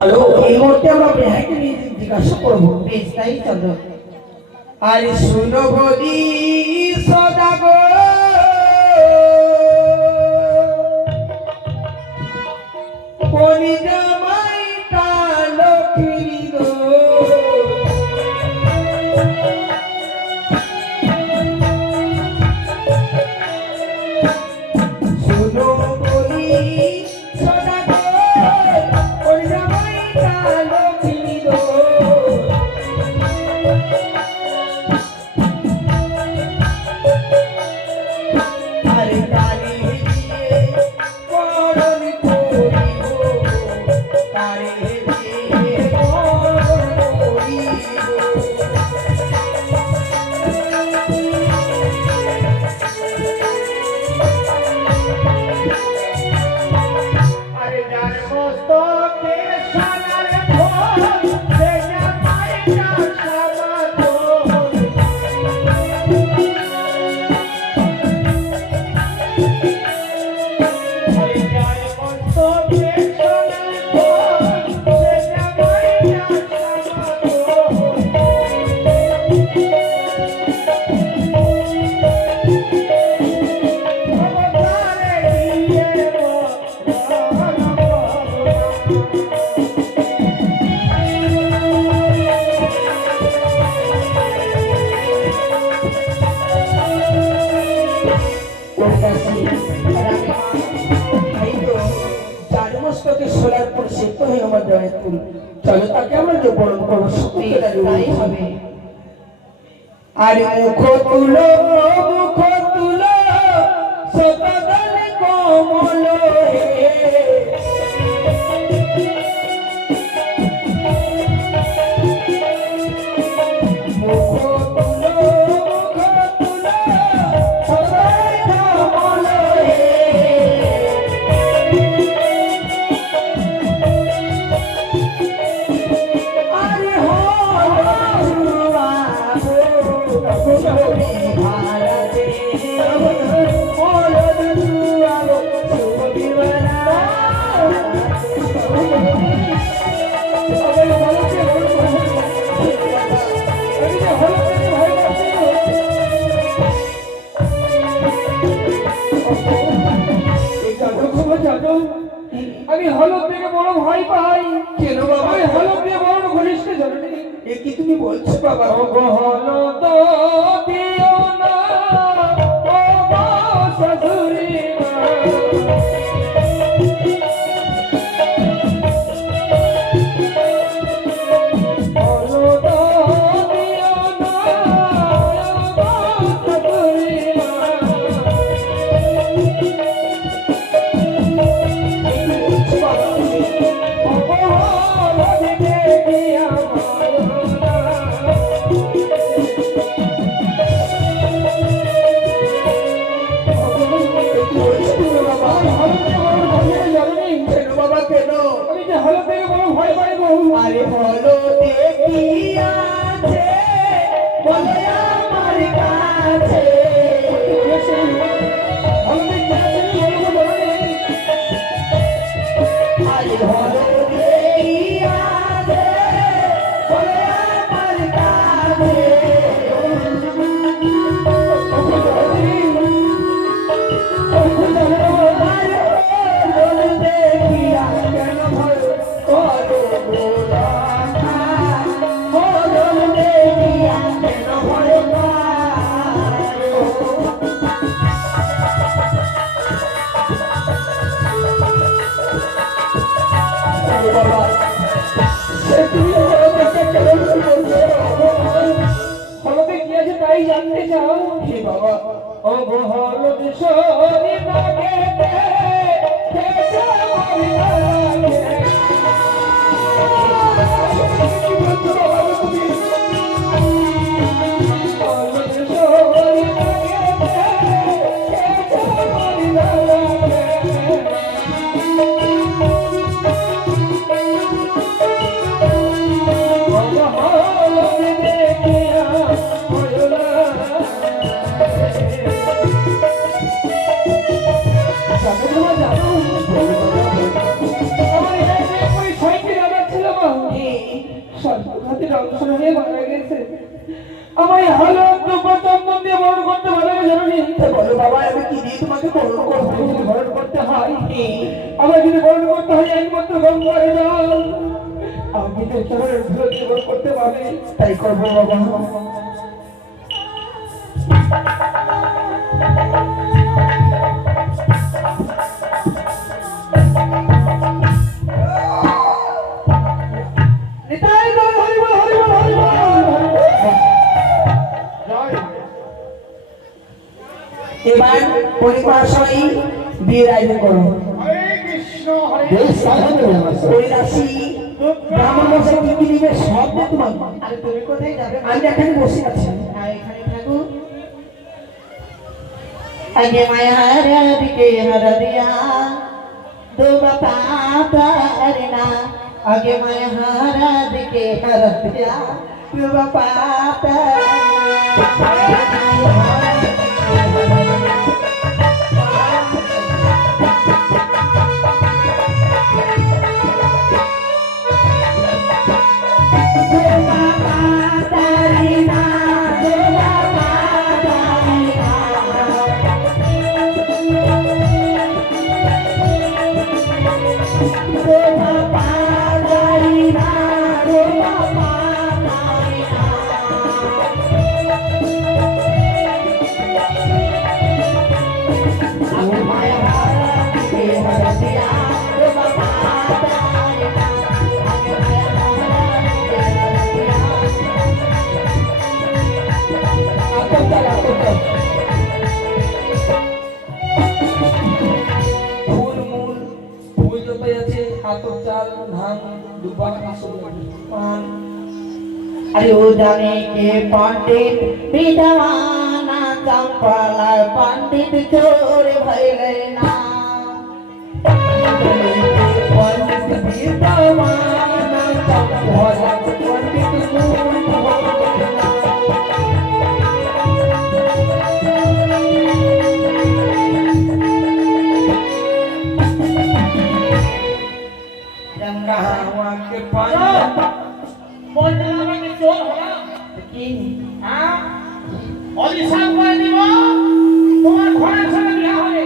Hello, এই মুহূর্তে আমরা বেহাইকে নিয়ে জিজ্ঞাসা করবো বেশ তাই চলো। আরে শুনো বলি সদাগর কোনি জামাই কালো ফিরিদো শুনো বলি সদাগর কোনি জামাই কালো ফিরিদো আরে কালি দিয়ে করণ করিব কারে দিয়ে করণ করিব আরে যার মস্তকে সোনার ফল সে জামাই কাসামাতন আরে যার মস্তকে সোনার ফল সে জামাই কাসামাতন অবতারে দিয়ে সোলার পর সেদ্ধ হয়ে আমার জয়পুর চলো তাকে আমরা যে বরণ করবো সত্যি হবে। আর মুখ তুলো সতদল কমল হে আমি হলদ থেকে বড় ভয় পাই। কেন বাবা? আমি হলদ দিয়ে বড় ঘনিষ্ঠ জননী। এ কি তুমি বলছো বাবা? হলদ দিও না ও গো শাশুড়ি মা। হলদ দিও না ও গো শাশুড়ি মা। আরে হলো দেখিয়াছে বলে আমার কাছে আরে হলো দেখিয়াছে বলে আমার কাছে আরে হলো দেখিয়া কেন ভয় করো গোলা হলো দেখিয়া কেন ভয় করো হলদে কি আছে তাই জানতে চাও? হে বাবা ও গো হলদ সরি লাগে যন্ত্রণা হয়ে মারা গেছে। আমায় হলো দুব্বা চন্দন দিয়ে বরণ করতে ভালো লাগে জননী। তা বলো বাবা, আমি কি দিয়ে তোমাকে বরণ করবো? যদি বরণ করতে হয়, আমার যদি বরণ করতে হয় একমাত্র গঙ্গার জল, আমি তো চরণের ধুলো দিয়ে বরণ করতে পারবে। তাই করবো বাবা। নিতাই গৌর হরি বল, হরি বল, হরি বল। জয়। এবার পরিপাশই বিয়ের আয়োজন করো। হরে কৃষ্ণ, হরে হরিদাসী ব্রাহ্মণ মশাই কি কি দিবে সব দিয়ে তোমার। আরে তুমি কোথায় যাবে? আমি এখানে বসে আছি। হ্যাঁ, এখানে থাকো। আগে মায়া হারা দিকে হারা দিয়া দো বাপা তারনা। আগে মায়া হারা দিকে হারা দিয়া দো বাপা ফুল মূল ফুল যতই আছে, আতপ চাল, ধান, দুব্বা, পান। अरे वो जाने के पंडित विद्वाना चंपला पंडित चोर भैले ना। पंडित विद्वाना चंपला पंडित चोर भैले ना। कहाँ हुआ के पानी বলছিলাম আমাকে চোর হলা কি হ্যাঁ অলিশান করে দিব তোমার ঘরের সঙ্গে বিয়া হবে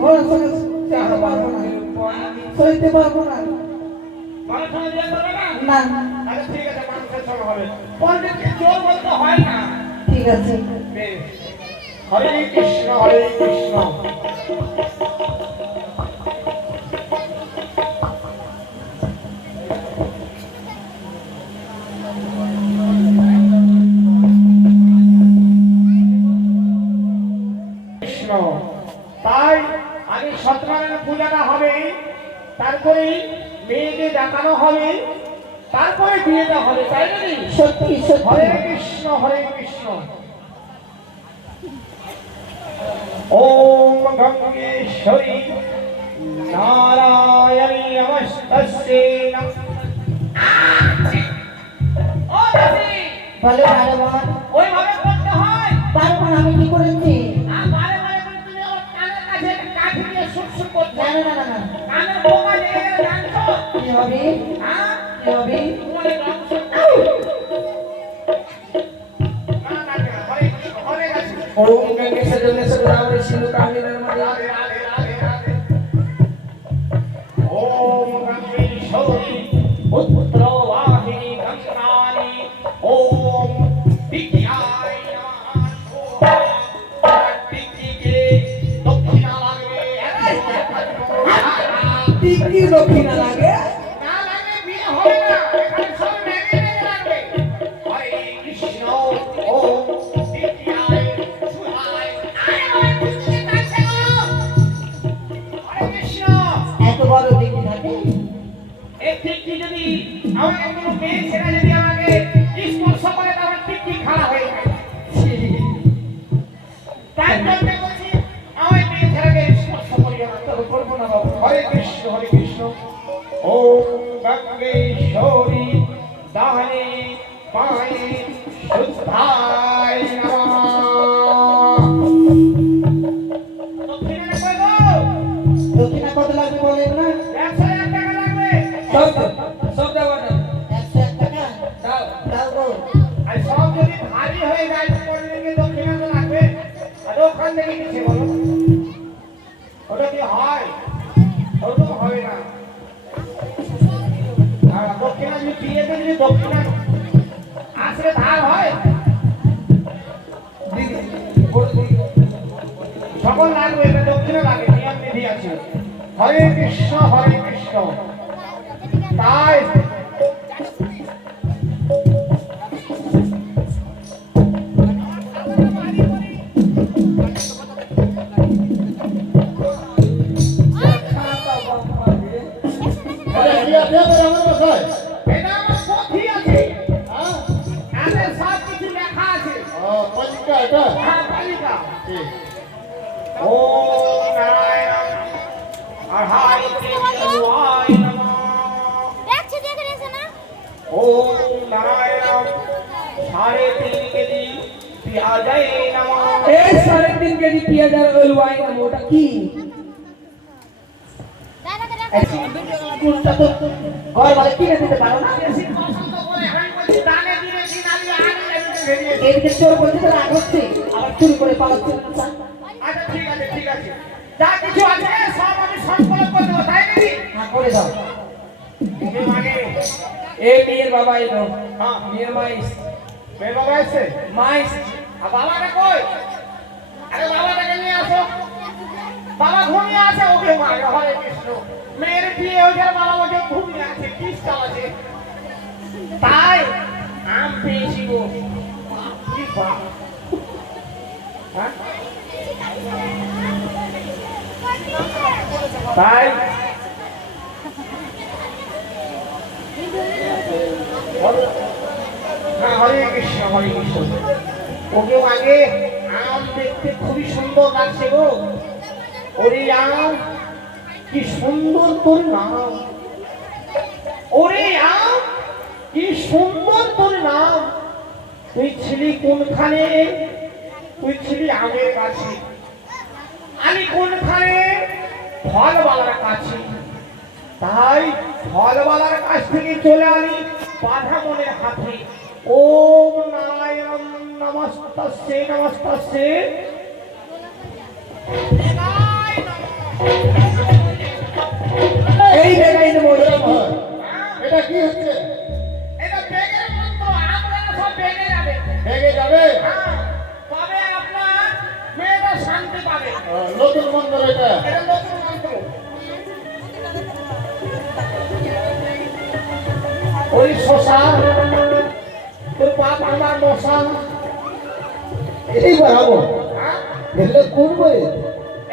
ঘরে সঙ্গে যেতে পারবো না, সইতে পারবো না। ঘরের সঙ্গে বিয়া করবে না না, তাহলে ঠিক আছে, মানুষের সঙ্গে হবে। পণ্ডিতকে চোর বলতে হয় না। ঠিক আছে। বেশ। হরে কৃষ্ণ, হরে কৃষ্ণ। কৃষ্ণ। তাই আমি সত্যনারায়ণ পূজাটা হবে, তারপরে মেয়েকে ডাকানো হবে, তারপরে বিয়েটা হবে, তাই নাকি? সত্যি হরে সত্যি। কৃষ্ণ, হরে কৃষ্ণ। ওম গঙ্গেশ্বরী নারায়ণী নমস্তস্যে বলে ভালো বল। ওইভাবে করতে হয়। পারবো না, আমি কি করেছি? আর বারে বারে করে তুমি ওর কানের কাছে কাঠি দিয়ে সুরসুর করছো। না না না না না। কানের বোমা লেগে গেলে জানছো? কি হবে? হ্যাঁ? কি হবে? তোমার এই রহস্য। না, না, না, হরে কৃষ্ণ, হরে কৃষ্ণ। ওম গঙ্গেশ জলেশ গোদাবরী সিন্ধু কাবেরী নর্মদে। রাধে, রাধে, রাধে, রাধে। ওম গঙ্গেশ্বরী পুত্রবাহিনী গঙ্গানি ওম বিদ্যায় নমঃ। বিদ্যিকে দক্ষিণা লাগবে। টিকি দক্ষিণা লাগে। না লাগে বিয়ে হবে না, এখানে সব মেনে মেনে লাগবে। হরে কৃষ্ণ ওম বিদ্যায় সুধায়। আরে আমার বিদ্যুতে কাছে গো। হরে কৃষ্ণ। এত বড় দিকে থাকে? এই টিকটি যদি আমাকে কোনো মেয়ে ছেড়ে যদি আমাকে স্পর্শ করে তাহলে টিকটি খারাপ হয়ে যায়। তাই জন্য বলছি আমার মেয়ে ছেড়ে স্পর্শ করিও না, তবে করবো না বাবু। হরে কৃষ্ণ, হরে কৃষ্ণ। ওম গঙ্গেশ্বরী দাহনে পায়ে শুদ্ধায় নমঃ। দক্ষিণে কই গো? দক্ষিণা কত লাগবে বলেন না? 101 টাকা লাগবে। সব দেওয়া যাবে। 101 টাকা? হ্যাঁ কোন থেকে নিচ্ছে বলো? ওটা কি হয়? ওটা হবে না। আর দক্ষিণা যদি বিয়েতে যদি দক্ষিণা আসলে ধার হয়, দিদি বলে দিদি সকল লাগবে, এটা দক্ষিণা লাগে, নিয়ম বিধি আছে। হরে কৃষ্ণ হরে কৃষ্ণ। তাই এটা আমার পথই আছে, এতে সব কিছু লেখা আছে। হ্যাঁ, বালিকা। ওম নারায়ণ আহায় কৃষ্ণায় নমঃ। ओम नारायण 3.5 केजी प्याजाय नमः। এই 3.5 কেজি পেঁয়াজ আর অলুয়াই নাম ওটা কি? চুলটা তো ঘর বাড়ি কিনে দিতে পারো না? বেশি পছন্দ করে আমি বলছি দানে দিলে দিন আমি আগে ভেরিয়ে। এদিকে চোর বলছে তো রাগ হচ্ছে, আবার চুরি করে পালাচ্ছে। আচ্ছা ঠিক আছে ঠিক আছে, যা কিছু আছে সব আমি সংকলন করে দেবো, তাই নাকি? হ্যাঁ করে দাও। তুমি মানে এই মেয়ের বাবা এলো, হ্যাঁ মেয়ের মা এসে মেয়ে বাবা এসে, মা এসে আর বাবাটা কই? আরে বাবাটাকে নিয়ে আসো। বাবা ঘুমিয়ে আছে, ওকে মারে। হরে কৃষ্ণ। মেয়ের বিয়ে হয়ে গেল, বাবা ওকে ঘুমিয়ে আছে, কিস চালাচ্ছে। তাই আম পেয়েছি গো। কি বাবা? হ্যাঁ? তাই হ্যাঁ, হরে কৃষ্ণ হরে কৃষ্ণ। ওকে আগে আম দেখতে খুবই সুন্দর লাগছে গো। ওরে আম কি সুন্দর তোর নাম, ওরে আম কি সুন্দর তোর নাম। তুই ছিলি কোনখানে? তুই ছিলি আমের কাছে, আমি কোনখানে? ফলওয়ালার কাছে। তাই ফলওয়ালার কাছ থেকে চলে আনি বাধা মনের হাতে। ওম নারায়ণ নমস্তস্যে নমস্তস্যে। এই বেগাই নেবো এটা কি হচ্ছে? এটা বেগের মন্ত্র, আপনারা সব বেগে যাবে। ভেঙে যাবে? হ্যাঁ, তবে আপনার মেয়েরা শান্তি পাবে। নতুন মন্ত্র এটা। এটা নতুন মন্ত্র। ওই শশা তোর বাপ আমার মশা। এই বাড়াবো হ্যাঁ, এগুলো কোন বই?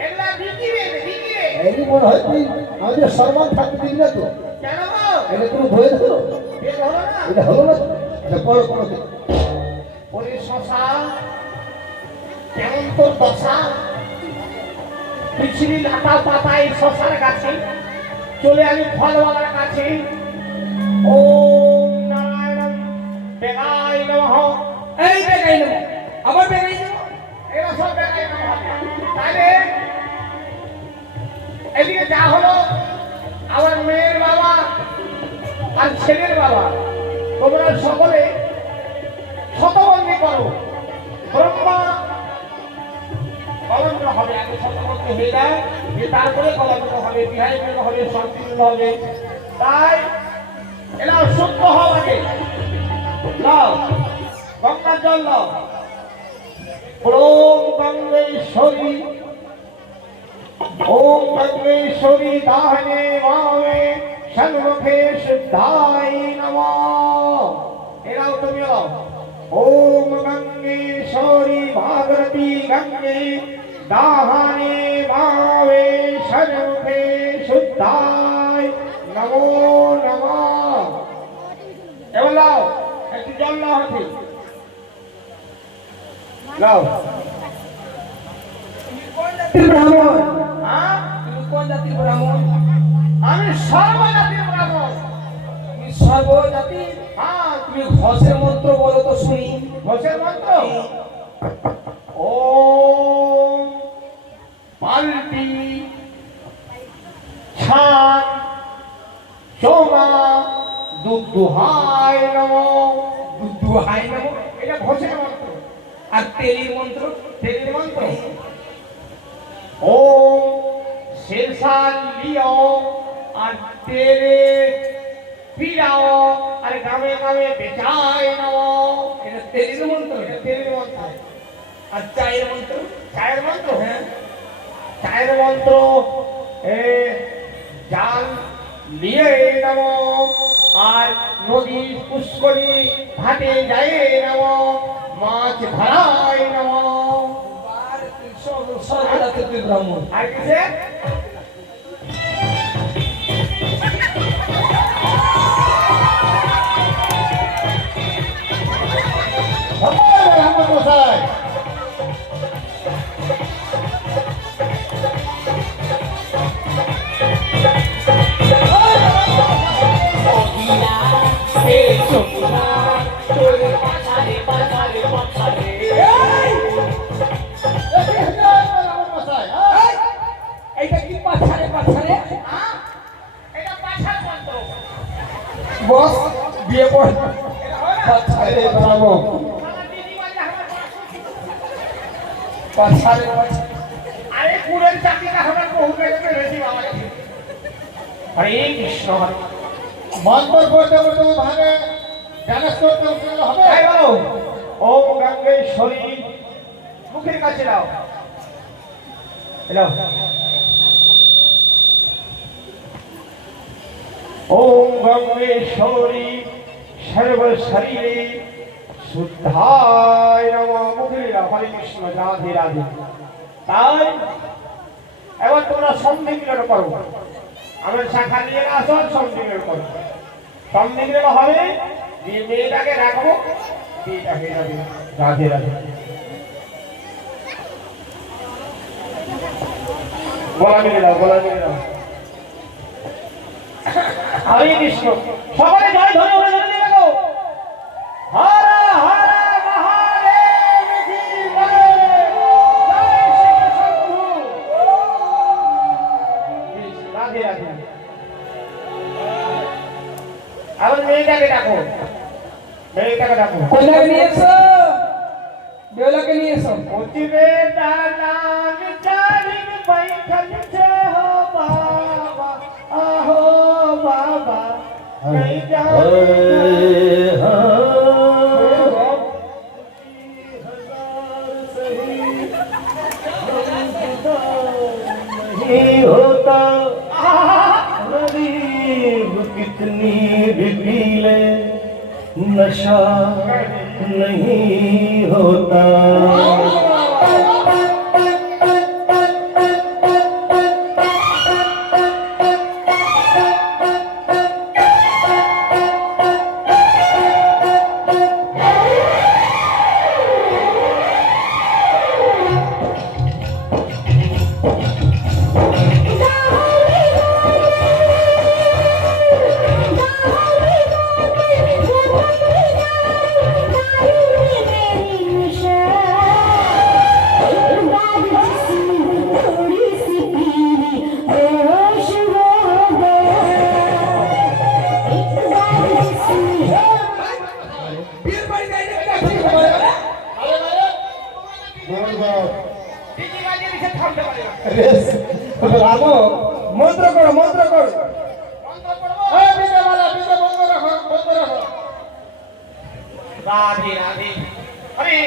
এগুলা বিকিরে বিকিরে। এই মনে হয় তুই আমাদের সম্মান থাকতে দিবি না তো? কেন গো? এটা তুমি বই ধরো, বেশ হলো না? এটা হলো না। এটা পড়ো পড়ো। ওরে শশা কেমন তোর দশা? পৃথিবী লাতা পাতায় শশার গাছে, চলে আমি ফলওয়ালার কাছে। ওম নারায়ণ বেগাই নমঃ। এই বেগাই নেবো, আবার বেগাই নেবো। এরা সব বেগাই নমঃ। তাহলে এদিকে যা হলো, আমার মেয়ের বাবা আর ছেলের বাবা তোমরা সকলে শতবন্দী করো। ব্রহ্মা কলঙ্ক হবে, আগে শতবন্দী হয়ে যায়, তারপরে কলঙ্ক হবে, বিহাই মিলন হবে, শান্তি মিলন হবে। তাই এরা শুদ্ধ হওয়া আগে লাও গঙ্গার জল লাও। ওম গঙ্গেশ্বরী ওম গঙ্গেশ্বরী দাহনে বামে ষণ্মুখে শুদ্ধায় নমঃ। এরাও তুমি লাও। ওম গঙ্গেশ্বরী ভাগরতী গঙ্গে দাহনে বামে ষণ্মুখে শুদ্ধায় নমো নমঃ। এবার লাও, একটু জল লাও হাতে লাও। ব্রাহ্মণ, হ্যাঁ, তুমি কোন জাতির ব্রাহ্মণ? আমি সর্বজাতির ব্রাহ্মণ। তুমি সর্বজাতি। হ্যাঁ, তুমি ঘোষের মন্ত্র বলো তো শুনি। ঘোষের মন্ত্র। ওম পাল্টি ছান সোমা দুহায় নমঃ। দুহাই নেবো। এটা ঘোষের মন্ত্র। আর তেলির মন্ত্র? তেলির মন্ত্র। ओम शेरशाह लियो और तेरे पीड़ाओ अरे गावे गावे बेचाए नवो এটা তেলির মন্ত্র तेरे मंत्र আর চায়ের মন্ত্র चायर मंत्र হ্যাঁ चायर मंत्र ए जाल लिए नवो और नदी पुष्करी घाटे जाए नवो माछ धराए नवो আর সর্বদাতে তুই ব্রাহ্মণ আর কিসে ব্রাহ্মণ মশাই ব্রাহ্মণ মশাই এইটা কি পাছারে পাছারে এটা পাছার মন্ত্র বস বিয়ে পড় আরে ব্রাহ্মণ আমার দিদি বলে আমার পাছারে আরে পুরের চাকরিটা আমার বহু বেগে বেশি বাবা হরে কৃষ্ণ হরে মন্ত্র পড়তে পড়তে ভাগে জানাস করতে হবে তাই বলো ওম গঙ্গেশ্বরী মুখের কাছে দাও এলাও ওম গঙ্গেশ্বরী সর্ব শরীরে শুদ্ধায় নমঃ মুখে দাও হরে কৃষ্ণ রাধে রাধে তাই এবার তোমরা সন্ধিগ্রহণ করো আমার শাখা নিয়ে আসো সন্ধিগ্রহণ করো সন্ধিগ্রহণ হবে দিয়ে মেয়েটাকে রাখবো মেয়েটাকে যাবে রাধে রাধে গলা মিলে দাও গলা মিলে দাও হরে কৃষ্ণ সবাই জয় ধরে ওরে ধরে দিয়ে গো হর হর মহাদেব কি বলে জয় শ্রী শম্ভু রাধে রাধে আবার মেয়েটাকে ডাকো মেয়েটাকে ডাকো কন্যাকে নিয়ে এসো বেলাকে নিয়ে এসো उतरे दालान चारिन बैठल छे हो बाबा आहो बाबा नहीं नहीं होता गरीब कितनी भी पी ले नशा नहीं होता বিয়ের বাড়ি যাই না দিদি গালিয়ে দিছে থামতে পারে না রামো মন্ত্র করো মন্ত্র করো মন্ত্র পড়বো বন্ধ রাখো রাধে রাধে হরে